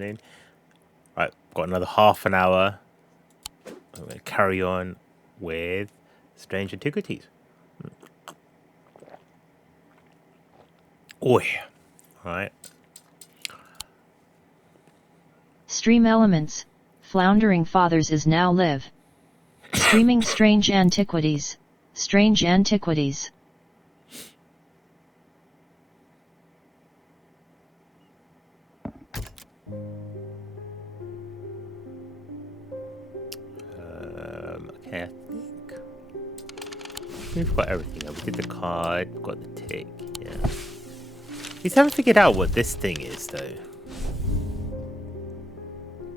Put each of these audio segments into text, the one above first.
happening. Right, got another half an hour. I'm going to carry on with Strange Antiquities. Oh yeah. Alright. Stream Elements, Floundering Fathers is now live. Streaming Strange Antiquities, Strange Antiquities. Okay, I think we've got everything. We did the card, we've got the tick, yeah. We just haven't figured out what this thing is, though.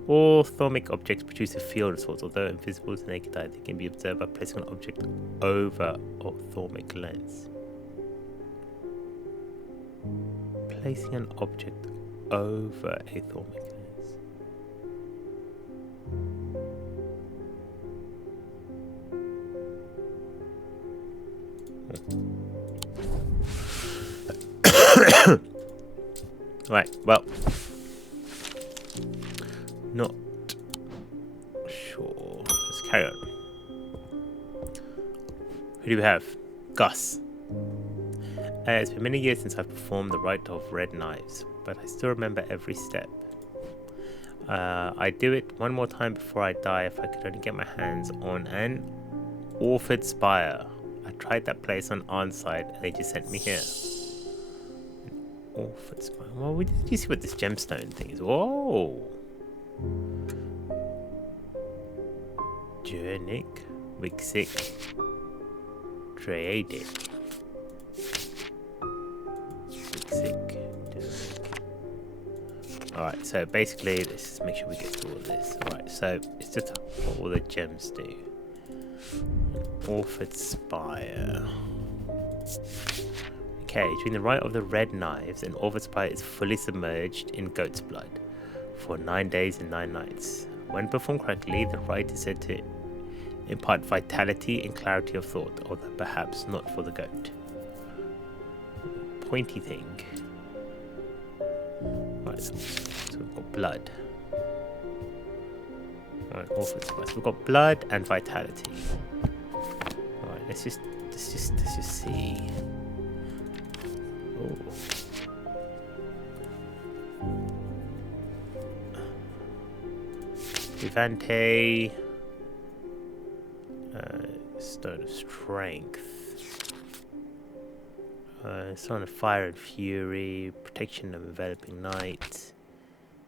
All thermic objects produce a field of sorts, although invisible to naked eye, they can be observed by placing an object over a thermic lens. Placing an object over a thermic lens. Right, well, not sure. Let's carry on. Who do we have? Gus. It's been many years since I've performed the rite of red knives, but I still remember every step. I'd do it one more time before I die if I could only get my hands on an Orford Spire. I tried that place on Arnside and they just sent me here. Orford Spire. Well, did you see what this gemstone thing is? Whoa! Jernick, Wixik, Dreadic. Wixik, Jernick. Alright, so basically, let's just make sure we get through all this. Alright, so it's just what all the gems do. Orford Spire. Okay, during the rite of the red knives, an Orford Spire is fully submerged in goat's blood for 9 days and 9 nights. When performed correctly, the rite is said to impart vitality and clarity of thought, although perhaps not for the goat. Pointy thing. Right, so we've got blood. Alright, Orford Spire. So we've got blood and vitality. Alright, let's just see. Oh. Vivante, Stone of Strength, Stone of Fire and Fury, Protection of Enveloping Night,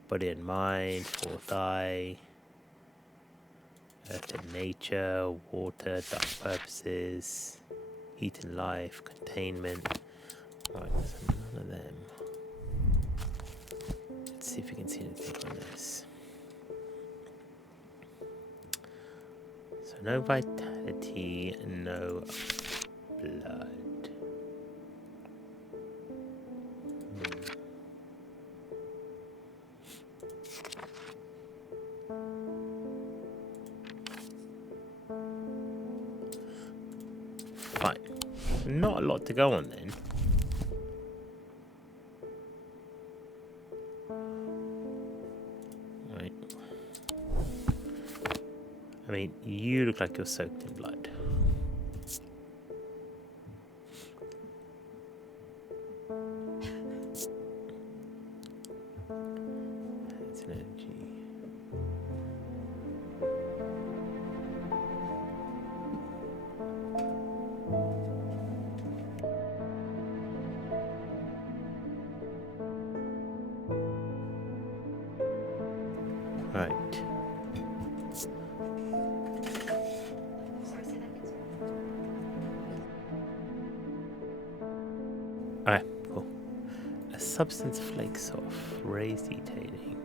Body and Mind, Fourth Eye, Earth and Nature, Water, Dark Purposes, Heat and Life, Containment. Right, so none of them. Let's see if we can see anything on this. So no vitality, no blood. Fine. Not a lot to go on then. Right. I mean, you look like you're soaked in blood. It's an energy. Right. Alright, cool. A substance flakes off, raised detailing.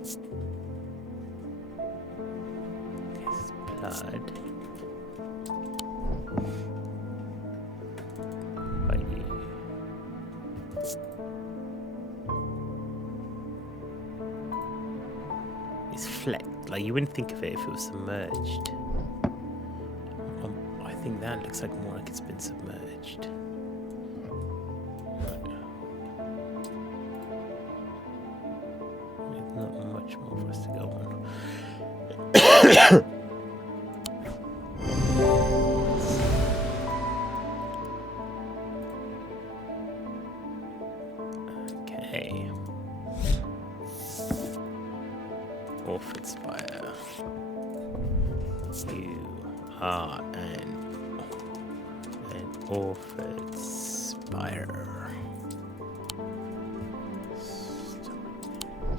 It's blood. By you. It's flecked, like you wouldn't think of it if it was submerged. I think that looks like more like it's been submerged. not much more for us to go on. Okay. Orphan Spire. You are an Orphan Spire.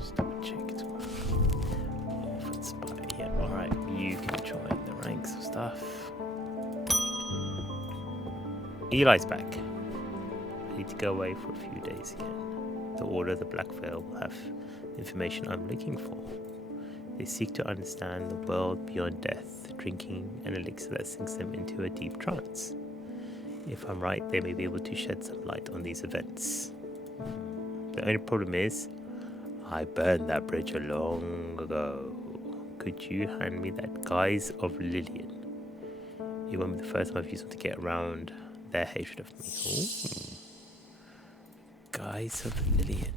Stop check it. Orphan Spire. Yeah, alright. You can join the ranks of stuff. Eli's back. I need to go away for a few days again. The Order of the Black Veil will have information I'm looking for. They seek to understand the world beyond death, drinking an elixir that sinks them into a deep trance. If I'm right, they may be able to shed some light on these events. The only problem is, I burned that bridge a long ago. Could you hand me that Guise of Lillian? It won't be the first time I've used them to get around their hatred of me. Ooh. Guise of Lillian.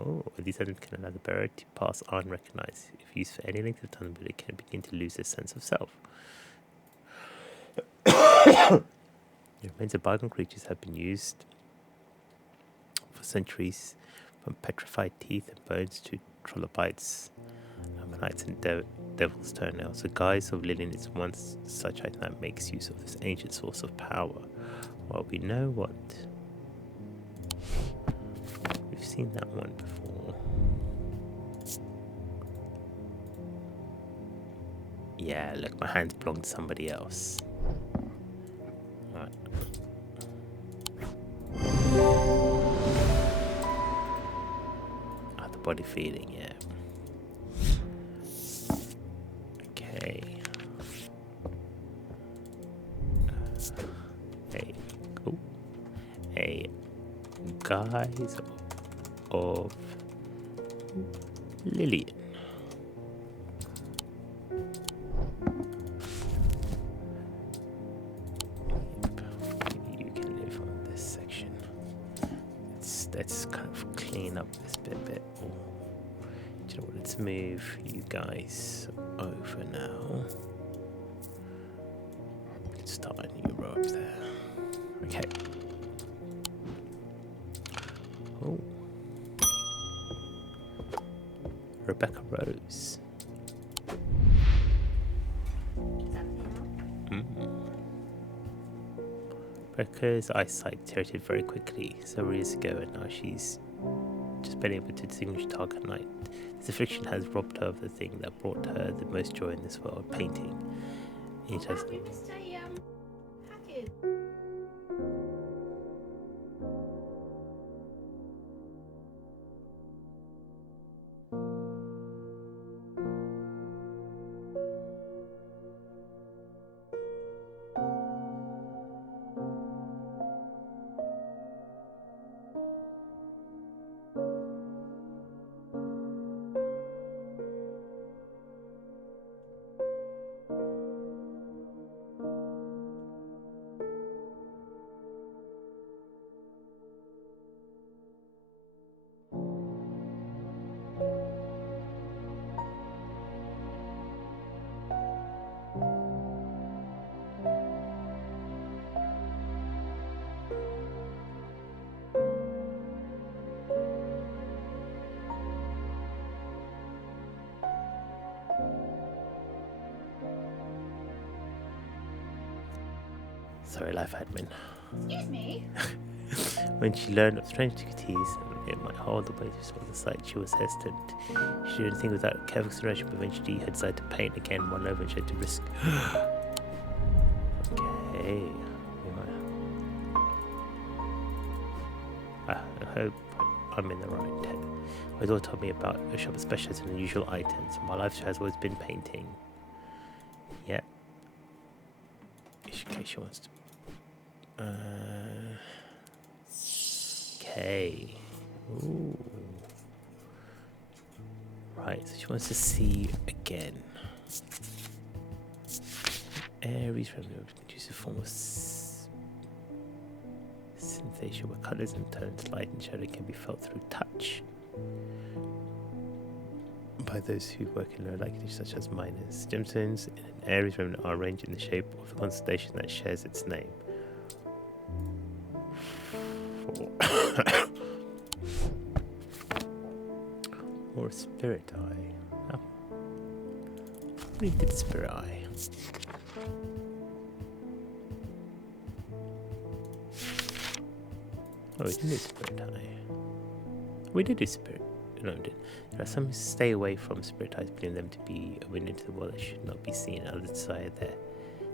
Oh, these items can allow the bearer to pass unrecognized. If used for any length of time, but it can begin to lose their sense of self. The remains of bygone creatures have been used for centuries, from petrified teeth and bones to trilobites, ammonites, and devil's toenails. The Guise of Lillian is one such item that makes use of this ancient source of power. Well, we know what. We've seen that one before. Yeah, look, my hands belong to somebody else. Right. Ah, the body feeling, yeah. Okay. A Guise of Lillian. You can live on this section. Let's kind of clean up this bit. Oh. Do you know what? Let's move you guys over now. Let's start a new row up there. Okay. Oh. Rebecca Rose. Rebecca's eyesight deteriorated very quickly several years ago, and now she's just been able to distinguish dark and light. This affliction has robbed her of the thing that brought her the most joy in this world, painting. It has Sorry, life admin. Excuse me? When she learned of strange antiquities and it might hold the way to restore the site, she was hesitant. She did anything without careful consideration, but eventually had decided to paint again, one over, and she had to risk. Okay. I hope I'm in the right head. My daughter told me about a shop that specializes in unusual items. My life has always been painting. Yep. In case she wants to. Okay. Ooh. Right, so she wants to see again. Aries revenue conducive form of sensation where colours and tones, light and shadow can be felt through touch by those who work in low light conditions such as miners. Gemstones in an Aries remnant are arranged in the shape of the constellation that shares its name. Or a spirit eye. Oh. We did spirit eye. Oh, we didn't do spirit eye. We did do spirit. No, we didn't. There are some who stay away from spirit eyes, believing them to be a window into the world that should not be seen. Others desire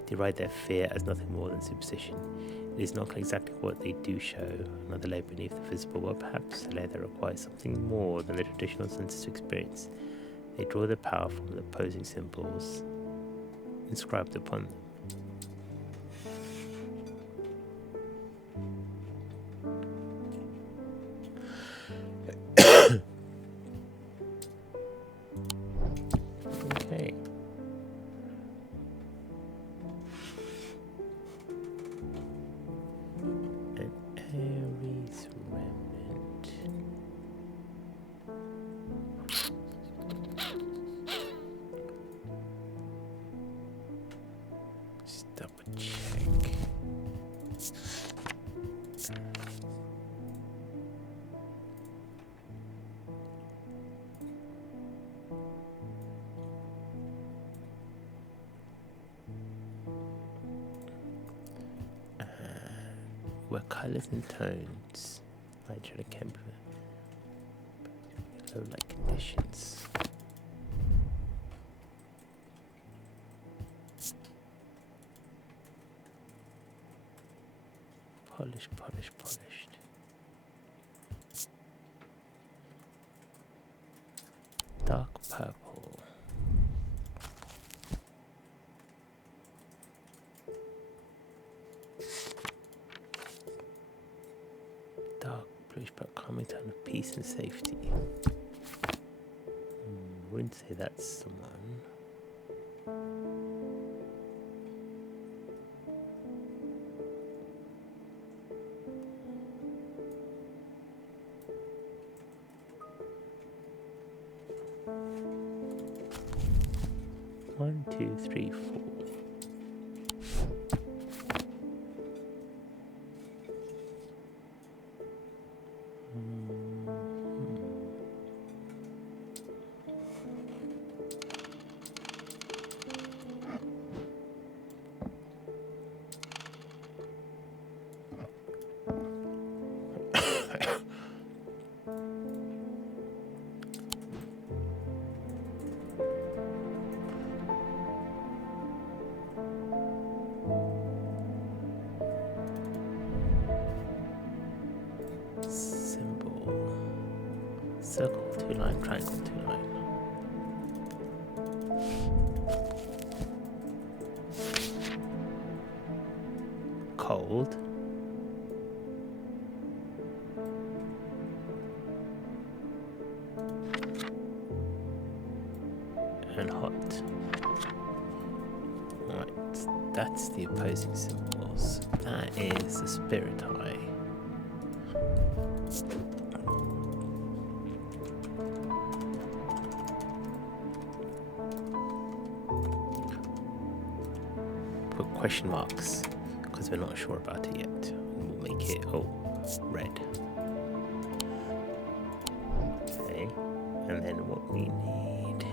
deride their fear as nothing more than superstition. It is not exactly what they do show, another layer beneath the visible world, perhaps a layer that requires something more than the traditional senses to experience. They draw their power from the opposing symbols inscribed upon them. Okay. An Aries remnant. Just double check. Where colours and tones, light shadow can be low light conditions. Polished. Dark purple. Dark bluish but calming tone of peace and safety. Wouldn't say that's the one. One, two, three, four. Symbol. Circle, 2 line, triangle, 2 line. Cold. And hot. Right, that's the opposing symbols. That is the spirit eye. Put question marks because we're not sure about it yet. We'll make it red. Okay, and then what we need.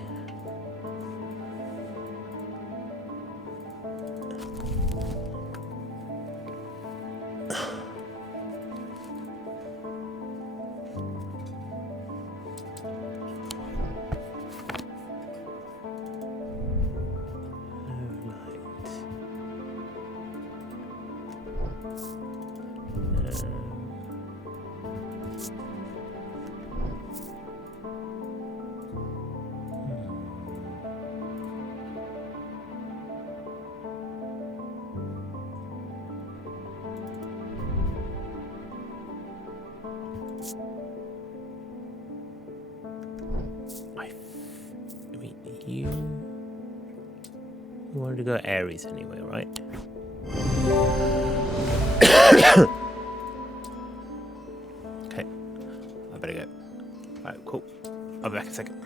You wanted to go Aries anyway, right? Cool. I'll be back in a second.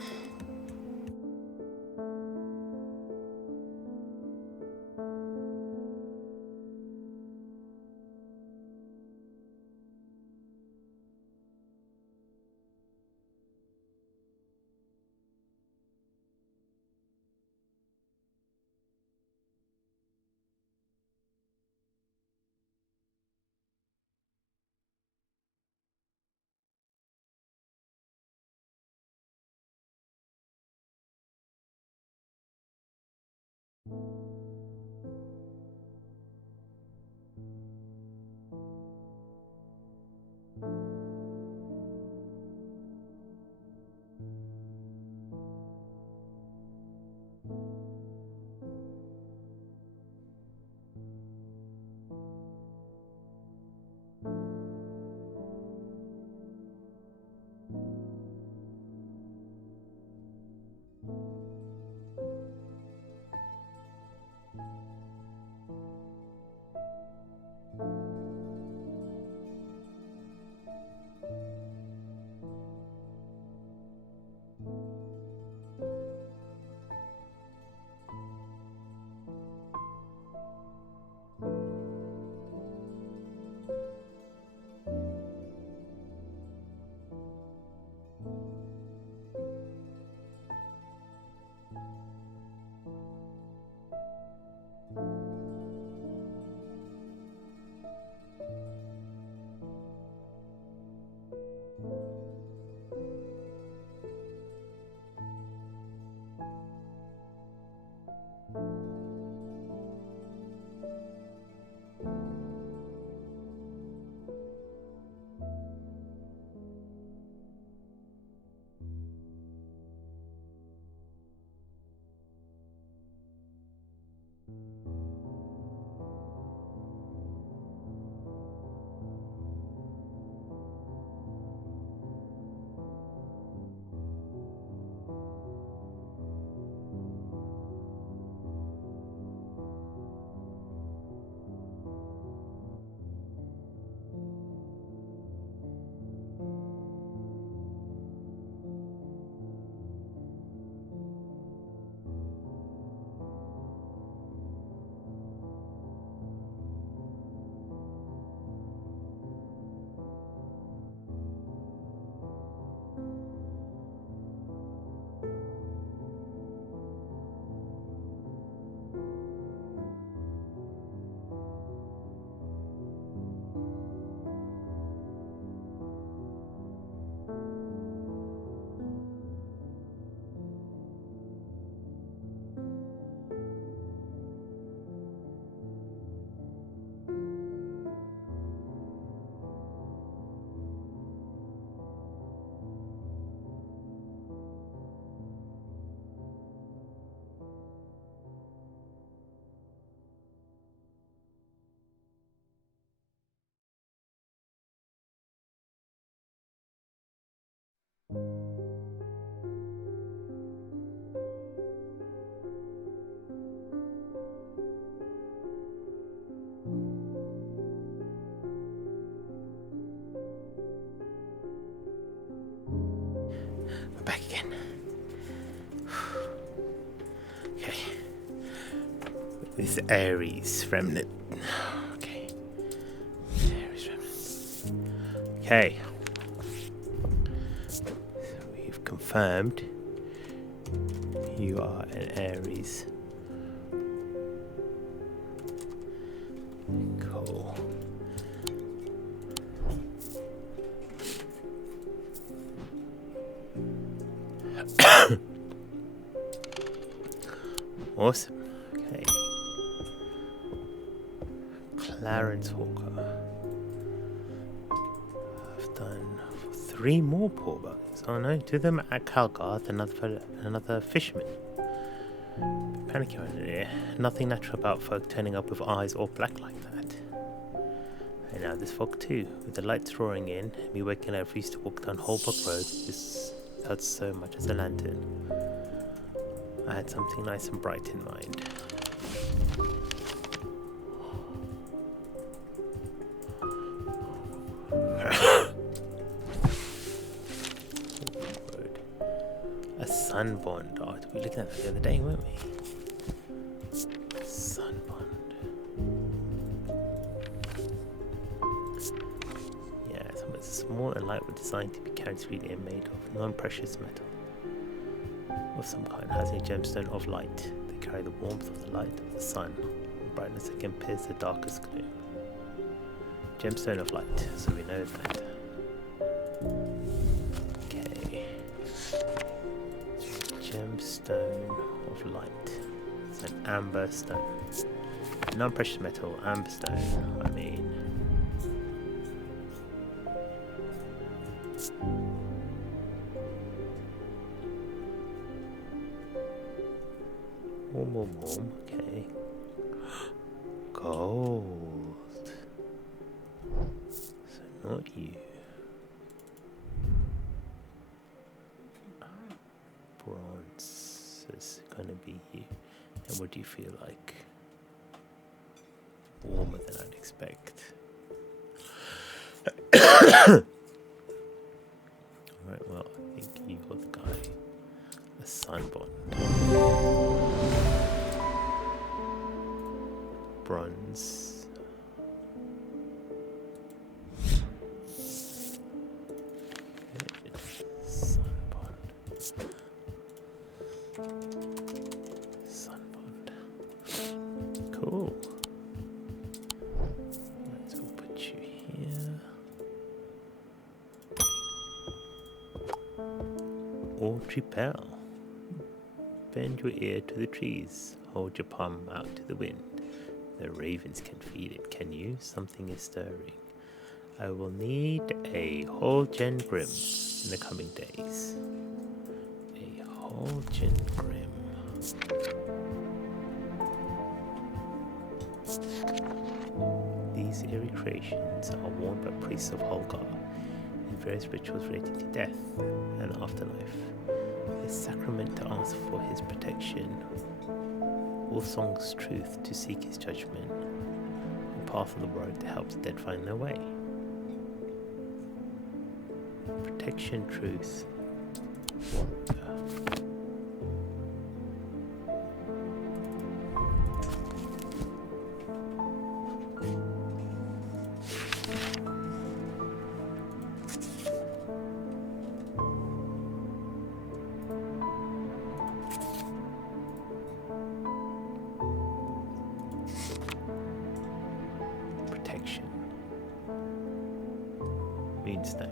Back again. Okay. This Aries remnant. Okay. Aries remnant. Okay. So we've confirmed you are an Aries. Cool. Awesome. Okay. Clarence Walker. I've done 3 more poor buggers. Oh no, 2 of them at Calgarth, another fisherman. Panicking around here. Nothing natural about folk turning up with eyes all black like that. And now this fog too, with the lights roaring in, me waking up, I used to walk down Holbrook Road just without so much as a lantern. I had something nice and bright in mind. Sun bond. Oh, we were looking at that the other day, weren't we? Sun bond. Yeah, something small and light were designed to be carried sweetly and made of non-precious metal of some kind. Has a gemstone of light. They carry the warmth of the light of the sun, and brightness that can pierce the darkest gloom. Gemstone of light, so we know that. Okay. Gemstone of light. It's an amber stone. Non-precious metal, amber stone. I mean, warm. Okay. Gold. So not you. Bronze is gonna be you. And what do you feel like? Warmer than I'd expect. Alright, well, I think you got the guy. A sunbond. Bronze. Sunbond. Cool. Let's all put you here. Or tripel. Bend your ear to the trees. Hold your palm out to the wind. The ravens can feed it. Can you? Something is stirring. I will need a whole gen grim in the coming days. A whole gen grim. These eerie creations are worn by priests of Holgar in various rituals related to death and afterlife. A sacrament to ask for his protection. Wolfsong's truth to seek his judgment. And path of the road to help the dead find their way. Protection, truth. Protection. Moonstone.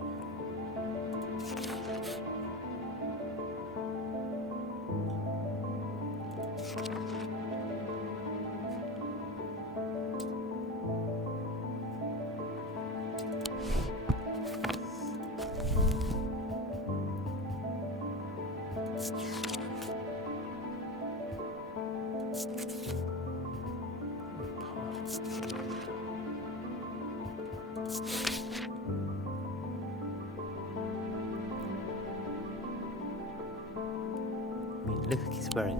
Look like he's wearing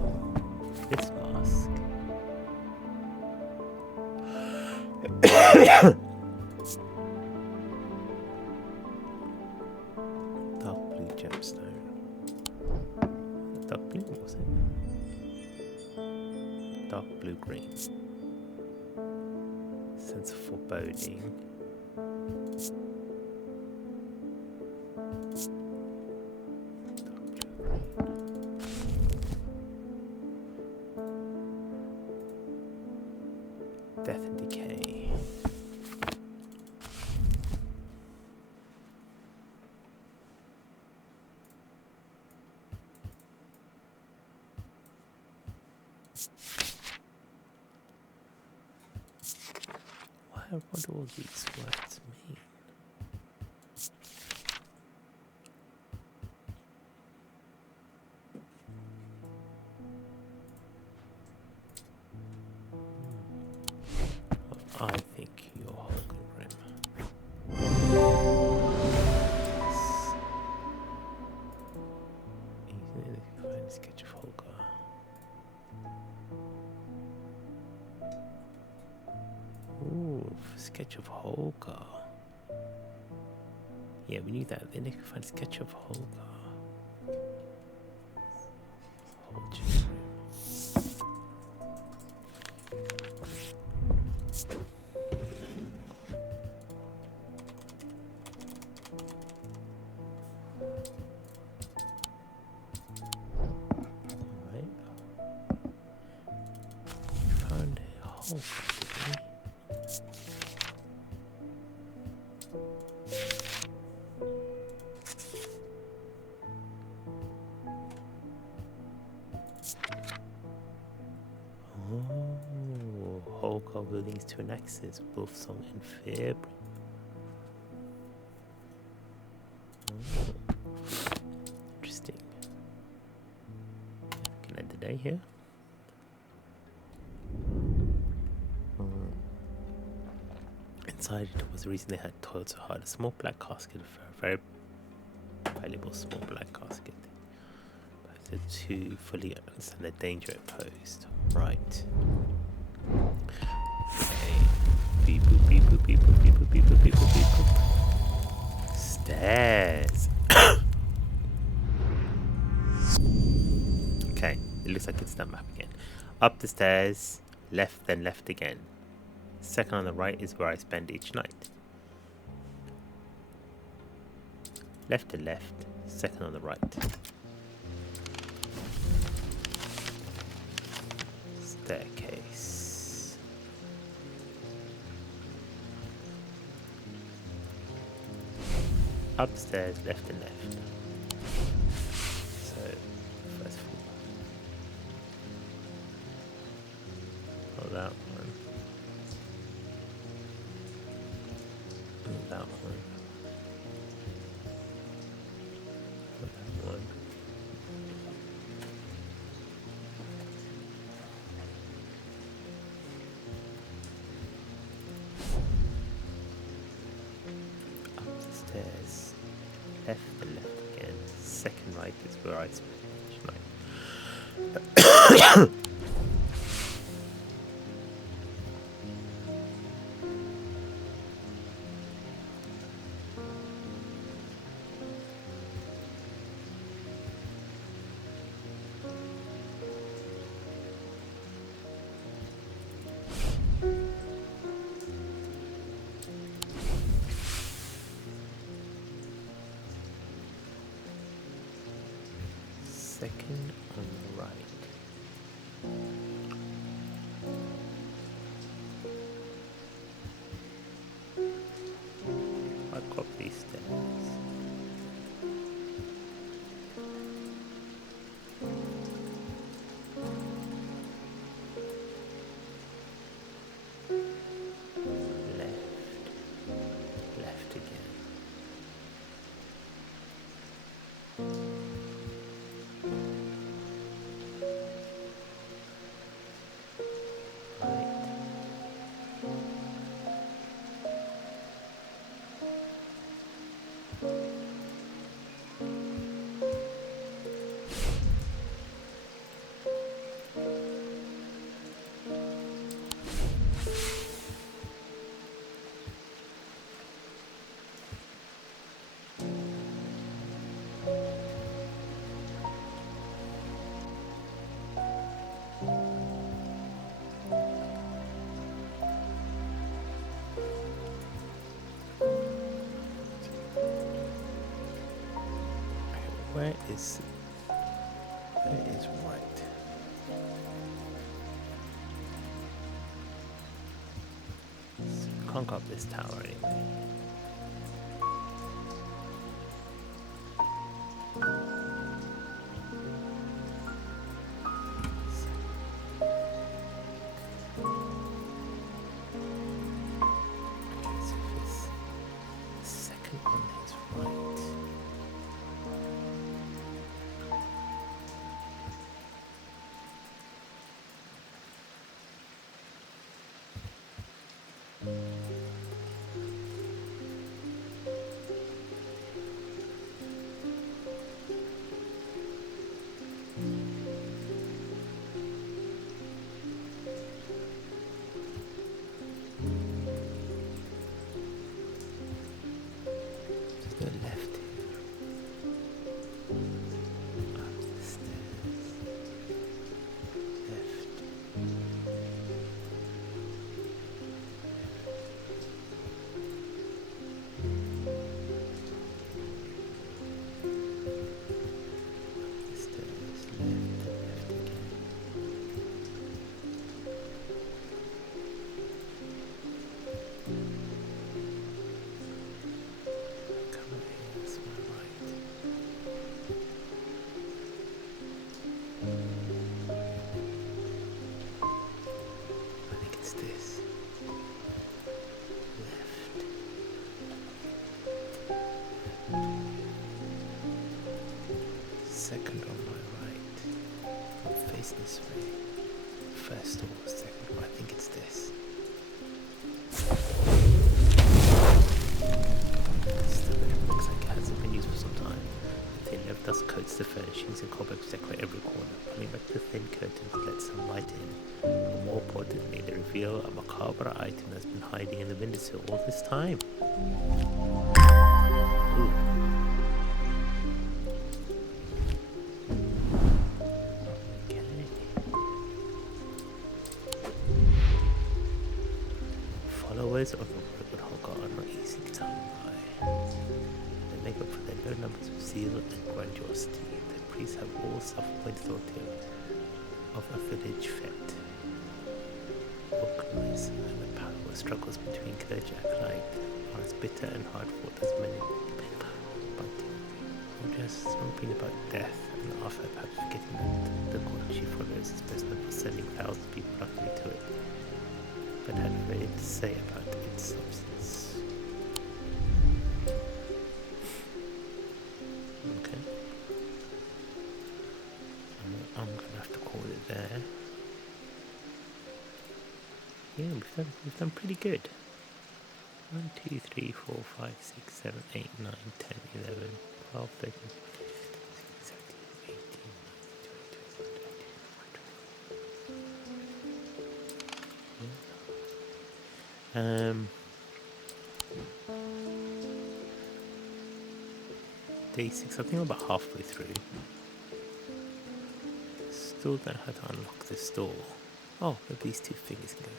this mask. Dark blue gemstone. Dark blue, was it? Dark blue green. Sense of foreboding. Death and decay. What do all these words mean? I think you're hologram. Easily find a sketch of Holgar. Ooh, sketch of Holgar. Yeah, we knew that. Then they could find a sketch of Holgar. Right. Found a hole. Oh, whole cover links to an axis, both song and fib. Oh, interesting. Can end the day here. Inside it was the reason they had toiled so hard. A small black casket, a very valuable small black casket. But to fully understand the danger it posed. Right. Okay. Beep boop beep boop beep boop beep boop beep boop beep boop beep boop. Stairs. Okay, it looks like it's that map again. Up the stairs, left, then left again. Second on the right is where I spend each night. Left to left, second on the right. Staircase. Upstairs, left and left. So, first floor. Oh, that one. Oh, that one. Oh, that one. Up the stairs. Left and left again. Second right is where I spend each night. Second on the right. I've got these stairs. Left again. Right. Where is right? So can't go up this tower anyway. Okay, so if it's the second one is right. second on my right. I'll face this way. First or second, I think it's this. Still, it looks like it hasn't been used for some time. The thin leather dust coats the furnishings and cobwebs decorate every corner, pulling back the thin curtains to let some light in. But more importantly, they reveal a macabre item that's been hiding in the windowsill all this time. Ooh. Followers of the Roman Hoggar are not easy to come by. They make up for their low numbers of zeal and grandiosity. Their priests have all self-appointed authority of a village fete. Organize and the power struggles between clergy and acolyte are as bitter and hard-fought as many just something about death and after perhaps forgetting that the god she follows is best known for sending thousands of people luckily to it, but had very little to say about its substance. Okay. I'm gonna have to call it there. Yeah, we've done pretty good. 1, 2, 3, 4, 5, 6, 7, 8, 9, 10, 11, 12, 13, 16, 17, 18, 19, 20, 21, 22. Day 6, I think I'm about halfway through. Still don't know how to unlock this door. Oh, where these two fingers go.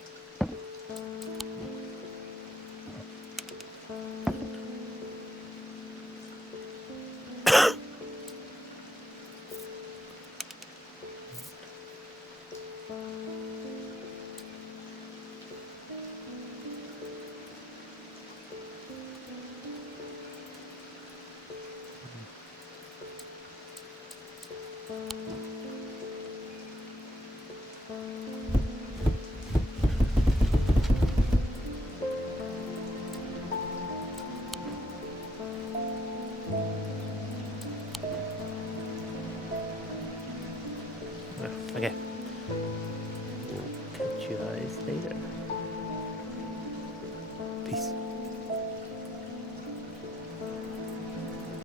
Okay. We'll catch you guys later. Peace.